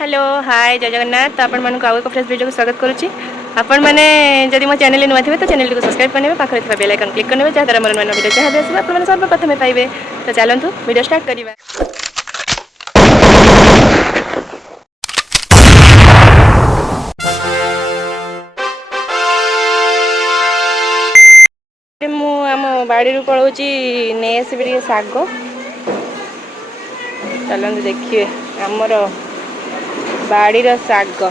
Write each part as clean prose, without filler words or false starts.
Hello hi जय जगन्नाथ। तो आपण मानक आउ एक फ्रेश वीडियो को स्वागत करुच्ची। आपण मैंने जदि मो चैनल नुआ थे तो चैनल को सब्सक्राइब करने पाखे बेल आइकन क्लिक करने जहाँद्वारा मोर नुआ वीडियो जहाँ भी आसो आप सर्वप्रथम पाइबे। तो चलतु वीडियो स्टार्ट करवा। मु आम बाड़ी पलाऊँगी नहीं आसबि शाग। चलते देखिए आमर बाड़ीर शाग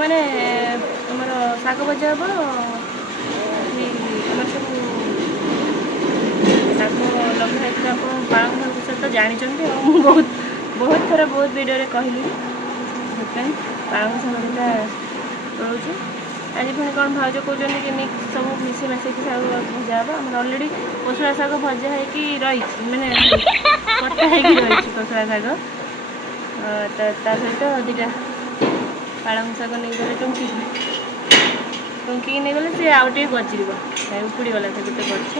मैंने आमर शाग भजा हम सब शाग लगे पालंग शाग विषय तो जानते बहुत बहुत थर बहुत वीडियो कहली पालंग शाग दुटा तोड़ू। आज पुणी कौन भाज कहते कि मिक्स सब मिसी मिसेक शाग भजा हम आम अलरेडी कोसला शाग भजा रही मैंने कटा रही कोसला शाग ता सहित दुटा पालंग शाग नहीं गले टुंकी नहीं गले सी आउ टे गजर उपुड़ी गला से गोटे गछ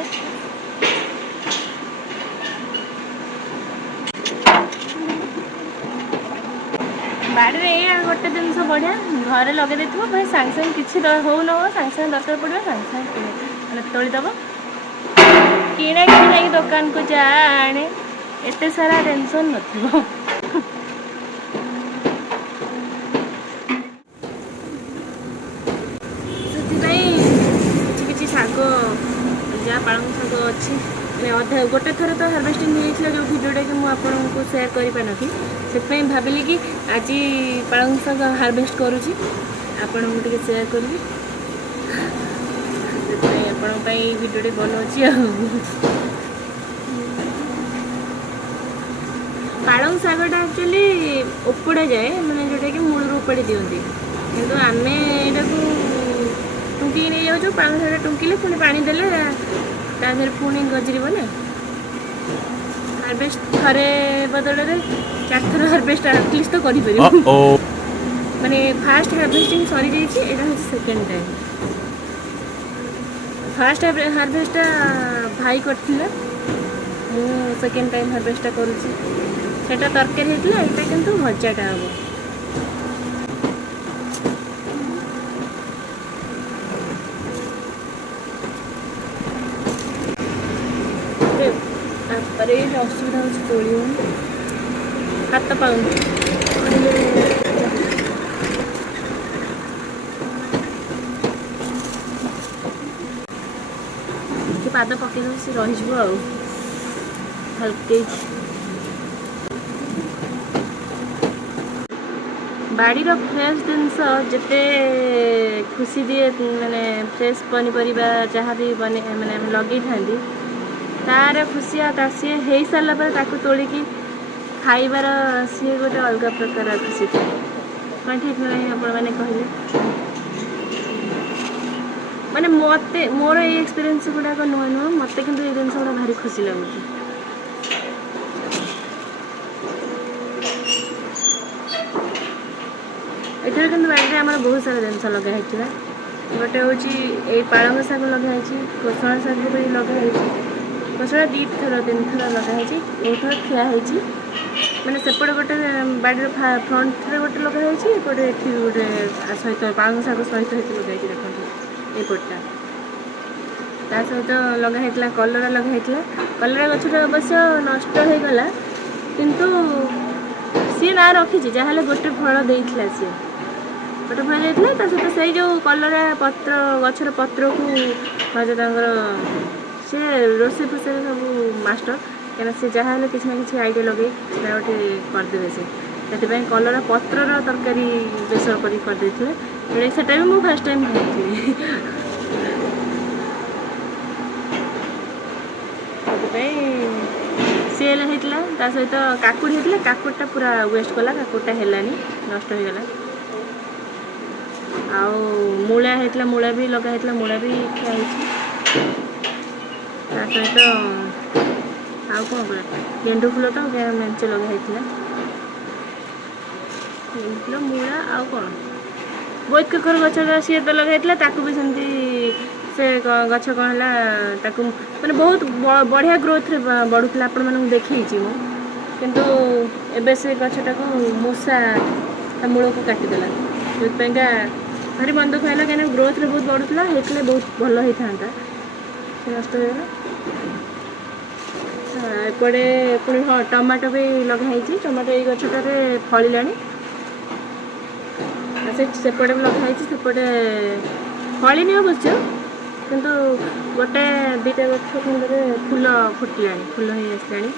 बाड़ी ये गोटे जिन बढ़िया घरे लगे देव भाई सांगे सांगे किसी हो न हो सांगे सांगे दरकार पड़े सांगे सांगे मैंने तोड़ीदब किणा किणा दुकान को जाने एत सारा टेंशन न शाग जहाँ पालंग शाग अच्छी अधा गोटे थर तो हार्वेस्टिंग हो जो भिडियोटा कि मुझे सेयार कर से भाविली कि आज पालंग शाग हार्वेस्ट करुँची आपण को सेयार करी भिडियोटे बनाऊँगी। पालंग शागटा एक्चुअली उपुड़ा जाए मैंने जोटा कि मूल उपाड़ी दिखती किंतु आम यहाँ टुंकी नहीं जाऊँ पालंग शाग टुंकिले पुणी पानी देले ताधर पुणी गजर ना हार्वेस्ट थरे बदल में 4 थर हार्वेस्ट आटलिस्ट तो कर माने फास्ट हार्वेस्टिंग सरी जाइए सेकेंड टाइम फास्ट हार्वेस्ट भाई करथिले मु सेकेंड टाइम हार्वेस्ट करुँची सेटा तरकारी होता है किंतु भजाटा हम असुविधा हो तोड़ी हाथ पाऊँ पाद पकई दे सी रही हल्के बाड़ीर फ्रेश जिनस जिते खुशी दिए मैंने फ्रेश पनीपरिया जहाँ भी बने मैंने लगे था तार खुशी सी हो सारा पर तोड़िकी खाइबार सी गोटे अलग प्रकार खुशी था कौन ठीक नहीं आपण मैंने कहले माने मते मोर ये एक्सपीरियंस गुड़ाक नुआ नुआ मत कि जिन गुड़ा भारी खुशी लगुच। ये बाड़ी आम बहुत सारा जिन लगाई गोटे हूँ पालंग शाग लगाई कोसला शाग भी लगाई कोसला 2 थर 3 थर लगाई बहुत थर ठिया मैंने सेपटे गोटे बाड़ी फ्रंट थे गोटे लगाई एपटे ये गोटे सहित पालंग शाग सहित लगे देखते एपटा ता सहित लगाई कलरा लगाई कलरा गछटा अवश्य नष्ट हो गला किंतु सी ना रखी जहाँ गोटे फल देता सी गोटे फल देता सहित से जो कलरा पत्र गछर पत्र को सी रोसे फोसे सब मास्टर क्या सी जहाँ किसी ना कि आइडिया लगे गोटे करदे से कलरा पत्र तरकारी बेसर करदे से मुझे फास्ट टाइम खाई सेल होता सहित काकुड़ होता काकुड़टा पूरा वेस्ट कला काकुड़टा हेलानी नष्ट हो गला आउ मूला होता मूला भी लगा होता मूला भी खिया सहित आउ कौन कर गेंडु फूल तो मेचे लगा गेंडु फूल मूला आउ कौन बहुत कखर गच सी तो लगा भी सेमती से गछ कौन है मैंने बहुत बढ़िया ग्रोथ बढ़ुला आपण मानक देखी किंतु ଏବେ ସେ ଗଛଟାକୁ ମୂଷା ତା ମୂଳକୁ କାଟିଦେଲା। ସେଥିପାଇଁକା ଭାରି ମନ ଦୁଃଖ ହେଲା, କାହିଁକିନା ଗ୍ରୋଥରେ ବହୁତ ବଢ଼ୁଥିଲା, ହେଇଥିଲେ ବହୁତ ଭଲ ହେଇଥାନ୍ତା, ସେ ନଷ୍ଟ ହେଇଗଲା। ଏପଟେ ପୁଣି ହଁ ଟମାଟୋ ବି ଲଗା ହେଇଛି। ଟମାଟୋ ଏଇ ଗଛଟାରେ ଫଳିଲାଣି। ସେପଟେ ବି ଲଗା ହେଇଛି, ସେପଟେ ଫଳିନି ଅବଶ୍ୟ, କିନ୍ତୁ ଗୋଟେ ଦୁଇଟା ଗଛ ଖଣ୍ଡରେ ଫୁଲ ଫୁଟିଲାଣି, ଫୁଲ ହେଇ ଆସିଲାଣି।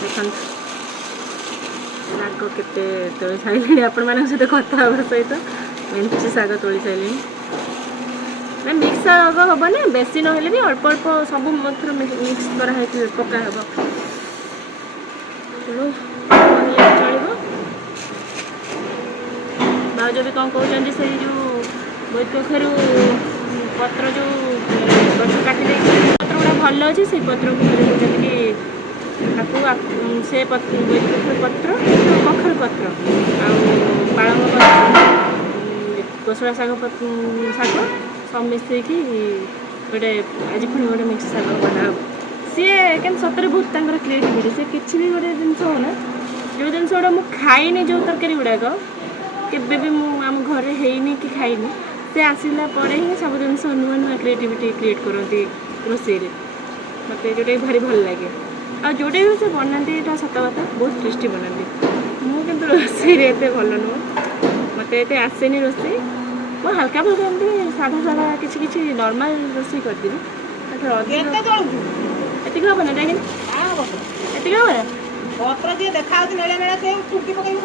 ଦେଖନ୍ତୁ ଶାଗ କେତେ ତୋଳି ସାରିଲିଣି, ଆପଣମାନଙ୍କ ସହିତ କଥା ହେବା ସହିତ ମେଞ୍ଚେ ଶାଗ ତୋଳି ସାରିଲିଣି। ନା ମିକ୍ସ ଶାଗ ହେବନି, ବେଶୀ ନହେଲେ ବି ଅଳ୍ପ ଅଳ୍ପ ସବୁ ମଥର ମିକ୍ସ କରାହେଇକି ପକା ହେବ, ତେଣୁ ଚଳିବ। ଭାଉଜ ବି କ'ଣ କହୁଛନ୍ତି, ସେଇ ଯେଉଁ ବୋଇତକଖାରୁ ପତ୍ର ଯେଉଁ ଗଛ କାଟି ଦେଇଛି ପତ୍ର ଗୁଡ଼ା ଭଲ ଅଛି, ସେଇ ପତ୍ରକୁ କହୁଛନ୍ତି କି ତାକୁ ସେ ବୋଇତକଖାରୁ ପତ୍ର, କଖାରୁ ପତ୍ର ଆଉ ପାଳଙ୍ଗ ପତ୍ର, କୋଶଳା ଶାଗ ସବୁ ମିଶେଇକି ଗୋଟେ ଆଜି ପୁଣି ଗୋଟେ ମିକ୍ସ ଶାଗ ବନାହେବ। ସିଏ କିନ୍ତୁ ସତରେ ବହୁତ ତାଙ୍କର କ୍ରିଏଟିଭିଟି। ସେ କିଛି ବି ଗୋଟେ ଜିନିଷ ହଉନା, ଯେଉଁ ଜିନିଷ ଗୁଡ଼ା ମୁଁ ଖାଇନି, ଯେଉଁ ତରକାରୀ ଗୁଡ଼ାକ କେବେ ବି ମୁଁ ଆମ ଘରେ ହେଇନି କି ଖାଇନି, ସେ ଆସିଲା ପରେ ହିଁ ସବୁ ଜିନିଷ ନୂଆ ନୂଆ କ୍ରିଏଟିଭିଟି କ୍ରିଏଟ୍ କରନ୍ତି ରୋଷେଇରେ। ମୋତେ ଯେଉଁଟାକି ଭାରି ଭଲ ଲାଗେ। ଆଉ ଯେଉଁଟା ବି ସେ ବନାନ୍ତି, ଏଇଟା ସତ କଥା, ବହୁତ ଟେଷ୍ଟି ବନାନ୍ତି। ମୁଁ କିନ୍ତୁ ରୋଷେଇରେ ଏତେ ଭଲ ନୁହଁ, ମୋତେ ଏତେ ଆସେନି ରୋଷେଇ। ମୁଁ ହାଲକା ଫୁଲକା ଏମିତି ସାଧା ସାଧା କିଛି କିଛି ନର୍ମାଲ ରୋଷେଇ କରିଦେବି। ଏତିକି ହବ ନା, ଏତିକି ହବ ନା,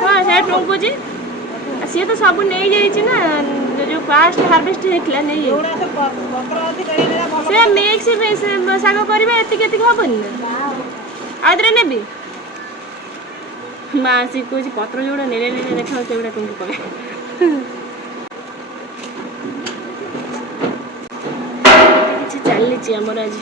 ହଁ ସେ ଟୁଙ୍କୁଛି। ସିଏ ତ ସବୁ ନେଇଯାଇଛି ନା, ଯେଉଁ ଫାଷ୍ଟ ହାରଭେଷ୍ଟ ହେଇଥିଲା ନେଇଯାଇଛି। ସେ ମିକ୍ସ ଶାଗ କରିବେ, ଏତିକି ଏତିକି ହବନି ନା, ଆଉ ଏଥିରେ ନେବି। ମା ଆସିକି କହୁଛି ପତ୍ର ଯେଉଁଗୁଡ଼ା ନେଲେ ନେଲେ ଦେଖାଉ ସେଗୁଡ଼ା ଟୁଙ୍କି ପକା। କିଛି ଚାଲିଛି ଆମର ଆଜି।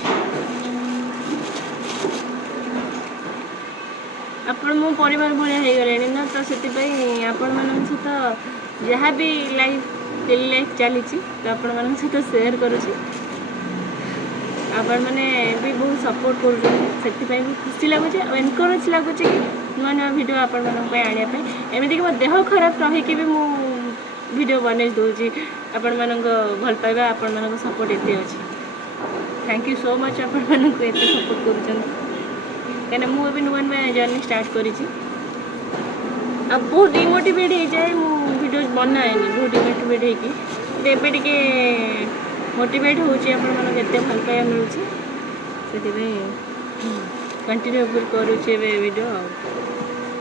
ଆପଣ ମୋ ପରିବାର ଭଳିଆ ହେଇଗଲେଣି ନା, ତ ସେଥିପାଇଁ ଆପଣମାନଙ୍କ ସହିତ ଯାହା ବି ଲାଇଫ୍ ଡେଲି ଲାଇଫ୍ ଚାଲିଛି ତ ଆପଣମାନଙ୍କ ସହିତ ସେୟାର କରୁଛି। ଆପଣମାନେ ବି ବହୁତ ସପୋର୍ଟ କରୁଛନ୍ତି, ସେଥିପାଇଁ ବି ଖୁସି ଲାଗୁଛି ଆଉ ଏନକରେଜ୍ ଲାଗୁଛି କି ନୂଆ ନୂଆ ଭିଡ଼ିଓ ଆପଣମାନଙ୍କ ପାଇଁ ଆଣିବା ପାଇଁ। ଏମିତିକି ମୋ ଦେହ ଖରାପ ରହିକି ବି ମୁଁ ଭିଡ଼ିଓ ବନେଇ ଦେଉଛି। ଆପଣମାନଙ୍କ ଭଲ ପାଇବା, ଆପଣମାନଙ୍କ ସପୋର୍ଟ ଏତେ ଅଛି। ଥ୍ୟାଙ୍କ ୟୁ ସୋ ମଚ୍, ଆପଣମାନଙ୍କୁ ଏତେ ସପୋର୍ଟ କରୁଛନ୍ତି। କାହିଁକିନା ମୁଁ ଏବେ ନୂଆ ନୂଆ ଜର୍ଣ୍ଣି ଷ୍ଟାର୍ଟ କରିଛି, ଆଉ ବହୁତ ଡିମୋଟିଭେଟ୍ ହେଇଯାଏ, ମୁଁ ଭିଡ଼ିଓ ବନାଏନି ବହୁତ ଡିମୋଟିଭେଟ୍ ହେଇକି। ଏବେ ଟିକେ ମୋଟିଭେଟ୍ ହେଉଛି, ଆପଣମାନଙ୍କୁ ଏତେ ଭଲ ପାଇବା ମିଳୁଛି, ସେଥିପାଇଁ କଣ୍ଟିନ୍ୟୁ କରୁଛି ଏବେ ଭିଡ଼ିଓ। ଆଉ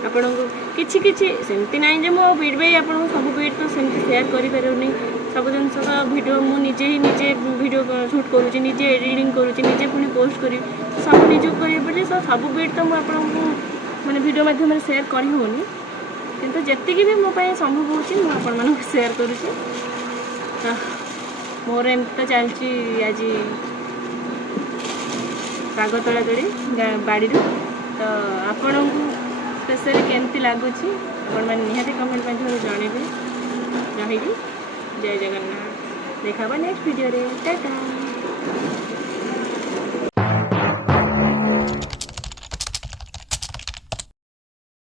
ଆପଣଙ୍କୁ କିଛି କିଛି ସେମିତି ନାହିଁ ଯେ ମୁଁ ଆଉ ଆପଣଙ୍କୁ ସବୁ ବିଟ୍ ତ ସେମିତି ସେୟାର କରିପାରିବୁନି। ସବୁ ଜିନିଷ ତ ଭିଡ଼ିଓ ମୁଁ ନିଜେ ଭିଡ଼ିଓ ସୁଟ୍ କରୁଛି, ନିଜେ ଏଡ଼ିଟିଂ କରୁଛି, ନିଜେ ପୁଣି ପୋଷ୍ଟ କରିବି, ସବୁ ନିଜକୁ କରିବାକୁ ପଡ଼ିବ। ତ ସବୁ ବିଟ୍ ତ ମୁଁ ଆପଣଙ୍କୁ ମାନେ ଭିଡ଼ିଓ ମାଧ୍ୟମରେ ସେୟାର କରି ହେଉନି, କିନ୍ତୁ ଯେତିକି ବି ମୋ ପାଇଁ ସମ୍ଭବ ହେଉଛି ମୁଁ ଆପଣମାନଙ୍କୁ ସେୟାର କରୁଛି। ତ ମୋର ଏମିତି ତ ଚାଲିଛି ଆଜି ଶାଗ ତୋଳାତୋଳି ବାଡ଼ିରୁ। ତ ଆପଣଙ୍କୁ ସ୍ପେଶାଲି କେମିତି ଲାଗୁଛି ଆପଣମାନେ ନିହାତି କମେଣ୍ଟ ମାଧ୍ୟମରେ ଜଣାଇବେ। ରହିଲି, ଜୟ ଜଗନ୍ନାଥ, ଦେଖା ହବ ନେକ୍ସଟ ଭିଡ଼ିଓରେ, ଟାଟା।